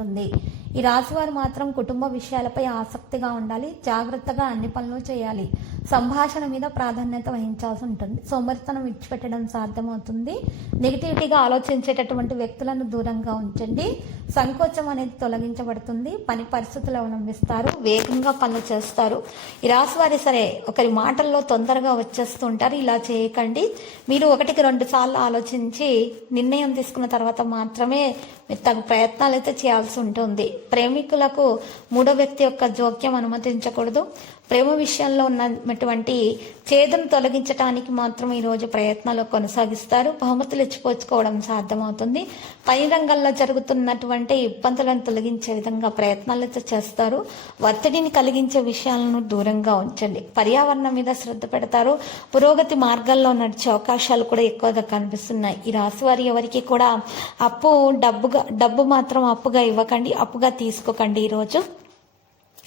ఉంటుంది. ఈ రాశివారు మాత్రం కుటుంబ విషయాలపై ఆసక్తిగా ఉండాలి జాగ్రత్తగా అన్ని పనులు చేయాలి. సంభాషణ మీద ప్రాధాన్యత వహించాల్సి ఉంటుంది. సోమరితనం విడిచిపెట్టడం సాధ్యమవుతుంది. నెగిటివిటీగా ఆలోచించేటటువంటి వ్యక్తులను దూరంగా ఉంచండి. సంకోచం అనేది తొలగించబడుతుంది. పని పరిస్థితులు అవలంబిస్తారు. వేగంగా పనులు చేస్తారు. ఈ రాశివారి సరే ఒకరి మాటల్లో తొందరగా వచ్చేస్తుంటారు. ఇలా చేయకండి. మీరు ఒకటికి రెండు సార్లు ఆలోచించి నిర్ణయం తీసుకున్న తర్వాత మాత్రమే మీరు తగు ప్రయత్నాలు అయితే చేయాల్సి ఉంటుంది. ప్రేమికులకు మూడో వ్యక్తి యొక్క జోక్యం అనుమతించకూడదు. ప్రేమ విషయంలో ఉన్నటువంటి చేదును తొలగించడానికి మాత్రం ఈరోజు ప్రయత్నాలు కొనసాగిస్తారు. బహుమతులు ఇచ్చిపోచుకోవడం సాధ్యమవుతుంది. పని రంగంలో జరుగుతున్నటువంటి ఇబ్బందులను తొలగించే విధంగా ప్రయత్నాలు చేస్తారు. ఒత్తిడిని కలిగించే విషయాలను దూరంగా ఉంచండి. పర్యావరణం మీద శ్రద్ధ పెడతారు. పురోగతి మార్గాల్లో నడిచే అవకాశాలు కూడా ఎక్కువగా కనిపిస్తున్నాయి. ఈ రాశి వారి ఎవరికి కూడా అప్పు డబ్బుగా డబ్బు మాత్రం అప్పుగా ఇవ్వకండి అప్పుగా తీసుకోకండి ఈరోజు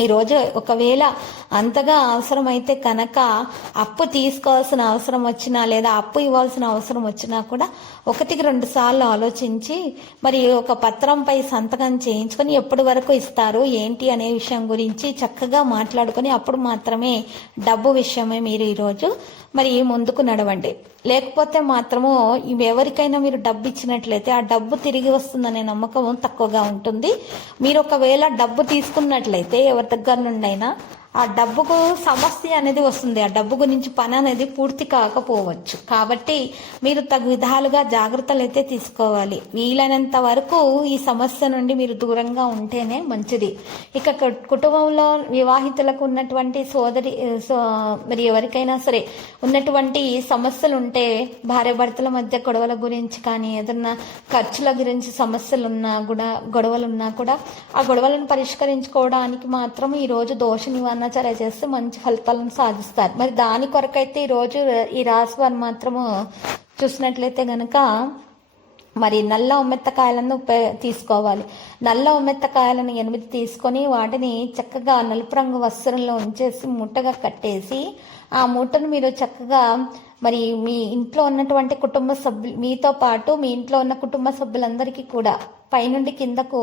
ఈరోజు ఒకవేళ అంతగా అవసరమైతే కనుక అప్పు తీసుకోవాల్సిన అవసరం వచ్చినా లేదా అప్పు ఇవ్వాల్సిన అవసరం వచ్చినా కూడా ఒకటికి రెండు సార్లు ఆలోచించి మరి ఒక పత్రంపై సంతకం చేయించుకొని ఎప్పటి వరకు ఇస్తారు ఏంటి అనే విషయం గురించి చక్కగా మాట్లాడుకొని అప్పుడు మాత్రమే డబ్బు విషయమే మీరు ఈరోజు మరి ముందుకు నడవండి. లేకపోతే మాత్రము ఎవరికైనా మీరు డబ్బు ఇచ్చినట్లయితే ఆ డబ్బు తిరిగి వస్తుందనే నమ్మకం తక్కువగా ఉంటుంది. మీరు ఒకవేళ డబ్బు తీసుకున్నట్లయితే ఎవరి దగ్గర నుండైనా ఆ డబ్బుకు సమస్య అనేది వస్తుంది. ఆ డబ్బు గురించి పని అనేది పూర్తి కాకపోవచ్చు. కాబట్టి మీరు తగు విధాలుగా జాగ్రత్తలు అయితే తీసుకోవాలి. వీలైనంత వరకు ఈ సమస్య నుండి మీరు దూరంగా ఉంటేనే మంచిది. ఇక కుటుంబంలో వివాహితులకు ఉన్నటువంటి సోదరి సో- మరి ఎవరికైనా సరే ఉన్నటువంటి సమస్యలు ఉంటే భార్య భర్తల మధ్య గొడవల గురించి కానీ ఏదన్నా ఖర్చుల గురించి సమస్యలు ఉన్నా కూడా గొడవలు ఉన్నా కూడా ఆ గొడవలను పరిష్కరించుకోవడానికి మాత్రం ఈరోజు దోష నివారణ చర్య చేస్తే మంచి ఫలితాలను సాధిస్తారు. మరి దాని కొరకైతే ఈ రోజు ఈ రాశి వారు మాత్రము చూసినట్లయితే గనక మరి నల్ల ఉమ్మెత్తకాయలను ఉప- తీసుకోవాలి. నల్ల ఉమ్మెత్తకాయలను ఎనిమిది తీసుకొని వాటిని చక్కగా నలుపు రంగు వస్త్రంలో ఉంచేసి ముట్టగా కట్టేసి ఆ మూటను మీరు చక్కగా మరి మీ ఇంట్లో ఉన్నటువంటి కుటుంబ సభ్యులు మీతో పాటు మీ ఇంట్లో ఉన్న కుటుంబ సభ్యులందరికీ కూడా పైనుండి కిందకు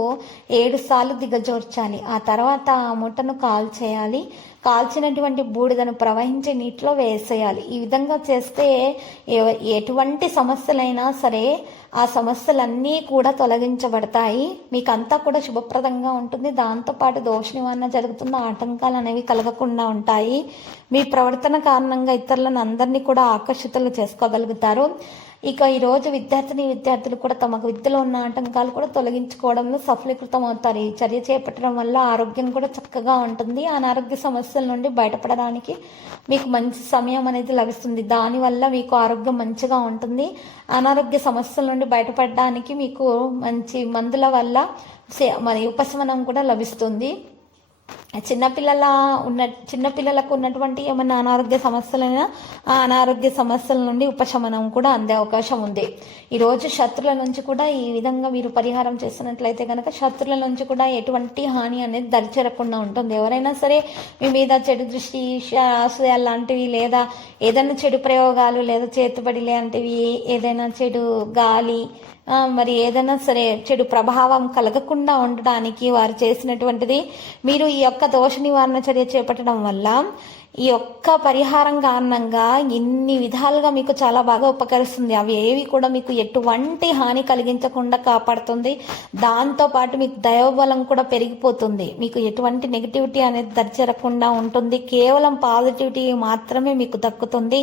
ఏడు సార్లు దిగజోర్చాలి. ఆ తర్వాత ఆ మూటను కాల్చేయాలి కాల్చినటువంటి బూడిదను ప్రవహించే నీటిలో వేసేయాలి. ఈ విధంగా చేస్తే ఎటువంటి సమస్యలైనా సరే ఆ సమస్యలన్నీ కూడా తొలగించబడతాయి. మీకు అంతా కూడా శుభప్రదంగా ఉంటుంది. దాంతోపాటు దోష నివారణ జరుగుతున్న ఆటంకాలు అనేవి కలగకుండా ఉంటాయి. మీ ప్రవర్తన కారణంగా ఇతరులను అందరినీ కూడా ఆకర్షితులు చేసుకోగలుగుతారు. ఇక ఈరోజు విద్యార్థిని విద్యార్థులు కూడా తమకు విద్యలో ఉన్న ఆటంకాలు కూడా తొలగించుకోవడంలో సఫలీకృతం అవుతారు ఈ చర్య చేపట్టడం వల్ల ఆరోగ్యం కూడా చక్కగా ఉంటుంది. అనారోగ్య సమస్యల నుండి బయటపడడానికి మీకు మంచి సమయం అనేది లభిస్తుంది. దానివల్ల మీకు ఆరోగ్యం మంచిగా ఉంటుంది. అనారోగ్య సమస్యల నుండి బయటపడడానికి మీకు మంచి మందుల వల్ల సే- మరి ఉపశమనం కూడా లభిస్తుంది. చిన్నపిల్లల ఉన్న చిన్నపిల్లలకు ఉన్నటువంటి ఏమైనా అనారోగ్య సమస్యలైనా ఆ అనారోగ్య సమస్యల నుండి ఉపశమనం కూడా అందే అవకాశం ఉంది. ఈరోజు శత్రుల నుంచి కూడా ఈ విధంగా మీరు పరిహారం చేస్తున్నట్లయితే కనుక శత్రుల నుంచి కూడా ఎటువంటి హాని అనేది దరిచేరకుండా ఉంటుంది. ఎవరైనా సరే మీ మీద చెడు దృష్టి ఆశయాలు లాంటివి లేదా ఏదైనా చెడు ప్రయోగాలు లేదా చేతుబడి లాంటివి ఏదైనా చెడు గాలి మరి ఏదైనా సరే చెడు ప్రభావం కలగకుండా ఉండడానికి వారు చేసినటువంటిది మీరు ఈ యొక్క దోష నివారణ చర్య చేపట్టడం వల్ల ఈ ఒక్క పరిహారం కారణంగా ఇన్ని విధాలుగా మీకు చాలా బాగా ఉపకరిస్తుంది. అవి ఏవి కూడా మీకు ఎటువంటి హాని కలిగించకుండా కాపాడుతుంది. దాంతో పాటు మీకు దైవబలం కూడా పెరిగిపోతుంది. మీకు ఎటువంటి నెగిటివిటీ అనేది దరిచేరకుండా ఉంటుంది. కేవలం పాజిటివిటీ మాత్రమే మీకు దక్కుతుంది.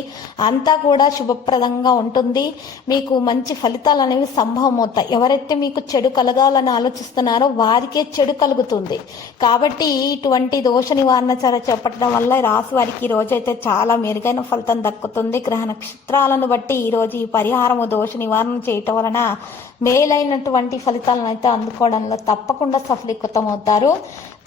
అంతా కూడా శుభప్రదంగా ఉంటుంది. మీకు మంచి ఫలితాలు అనేవి సంభవం అవుతాయి ఎవరైతే మీకు చెడు కలగాలని ఆలోచిస్తున్నారో వారికే చెడు కలుగుతుంది. కాబట్టి ఇటువంటి దోష నివారణ చర్య చేపట్టడం వల్ల రాసు వారికి ఈ రోజైతే చాలా మెరుగైన ఫలితం దక్కుతుంది. గ్రహ నక్షత్రాలను బట్టి ఈరోజు ఈ పరిహారము దోష నివారణ చేయటం వలన మేలైనటువంటి ఫలితాలను అయితే అందుకోవడంలో తప్పకుండా సఫలీకృతం అవుతారు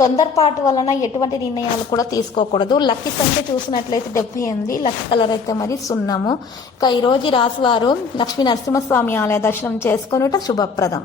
తొందరపాటు వలన ఎటువంటి నిర్ణయాలు కూడా తీసుకోకూడదు. లక్కీ సంఖ్య చూసినట్లయితే డెబ్బై ఎనిమిది లక్కీ కలర్ అయితే మరి సున్నాము. ఇక ఈరోజు రోజు వారు లక్ష్మీ నరసింహస్వామి ఆలయ దర్శనం చేసుకొనుట శుభప్రదం.